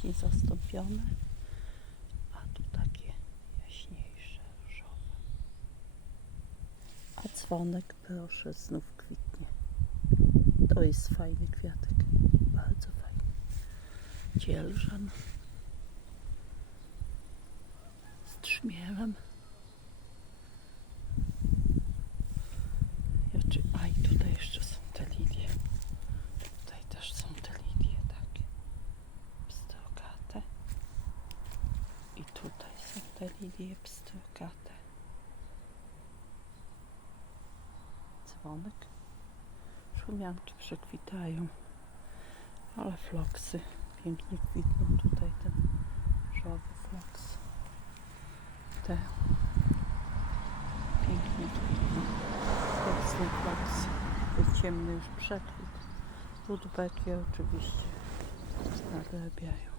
wcześniej zastąpione, a tu takie jaśniejsze, różowe. A dzwonek, proszę, znów kwitnie. To jest fajny kwiatek, bardzo fajny. Dzielżan z trzmielem. Ja czy, a i tutaj jeszcze są te lilie. Tutaj też są te lilie takie pstrokate. I tutaj są te lilie pstrokate. Dzwonek. Szumianki przekwitają. Ale floksy pięknie kwitną. Tutaj ten żowy floks. Te pięknie kwitną. Obecny floks. Ten ciemny już przekwit. Rudbeki oczywiście nadrabiają.